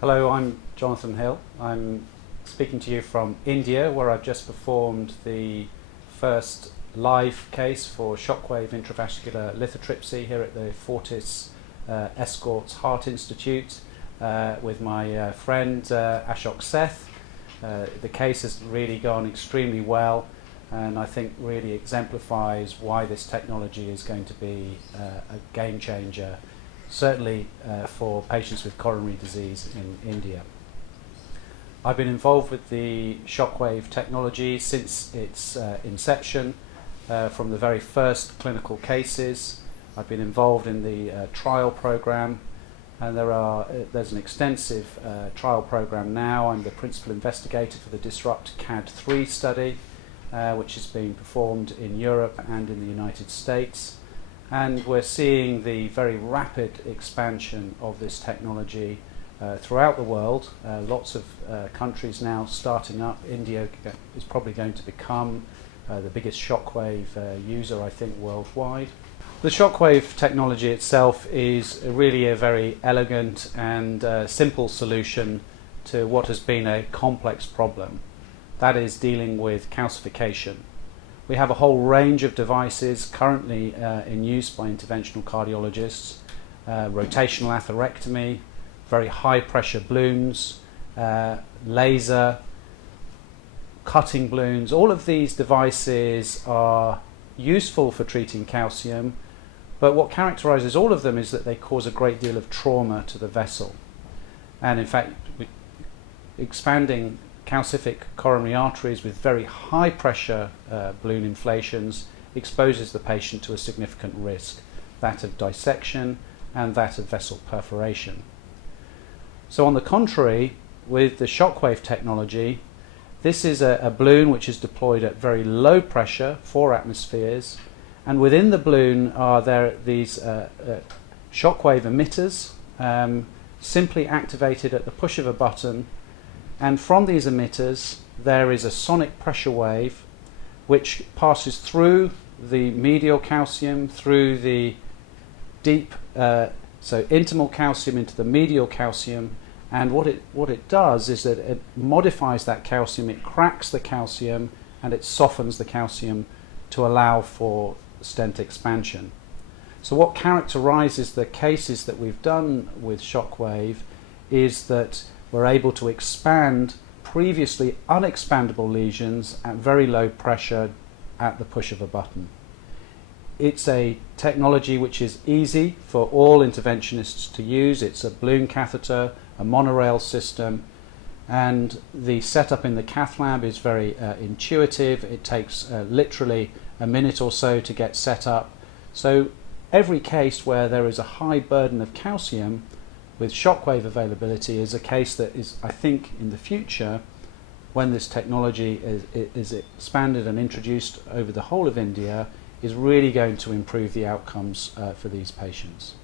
Hello, I'm Jonathan Hill. I'm speaking to you from India, where I've just performed the first live case for shockwave intravascular lithotripsy here at the Fortis Escorts Heart Institute with my friend Ashok Seth. The case has really gone extremely well, and I think really exemplifies why this technology is going to be a game changer, certainly for patients with coronary disease in India. I've been involved with the shockwave technology since its inception, from the very first clinical cases. I've been involved in the trial program, and there's an extensive trial program now. I'm the principal investigator for the Disrupt CAD3 study, which is being performed in Europe and in the United States. And we're seeing the very rapid expansion of this technology throughout the world. Lots of countries now starting up. India is probably going to become the biggest shockwave user, I think, worldwide. The shockwave technology itself is really a very elegant and simple solution to what has been a complex problem. That is dealing with calcification. We have a whole range of devices currently in use by interventional cardiologists: rotational atherectomy, very high pressure balloons, laser, cutting balloons. All of these devices are useful for treating calcium, but what characterizes all of them is that they cause a great deal of trauma to the vessel. And in fact, expanding calcific coronary arteries with very high pressure balloon inflations exposes the patient to a significant risk, that of dissection and that of vessel perforation. So on the contrary, with the shockwave technology, this is a balloon which is deployed at very low pressure, 4 atmospheres, and within the balloon are there these shockwave emitters, simply activated at the push of a button. And from these emitters, there is a sonic pressure wave which passes through the medial calcium, through the deep, so intimal calcium into the medial calcium. And what it does is that it modifies that calcium, it cracks the calcium, and it softens the calcium to allow for stent expansion. So what characterizes the cases that we've done with shockwave is that we're able to expand previously unexpandable lesions at very low pressure at the push of a button. It's a technology which is easy for all interventionists to use. It's a balloon catheter, a monorail system, and the setup in the cath lab is very intuitive. It takes literally a minute or so to get set up. So every case where there is a high burden of calcium with shockwave availability is a case that is, I think, in the future, when this technology is expanded and introduced over the whole of India, is really going to improve the outcomes for these patients.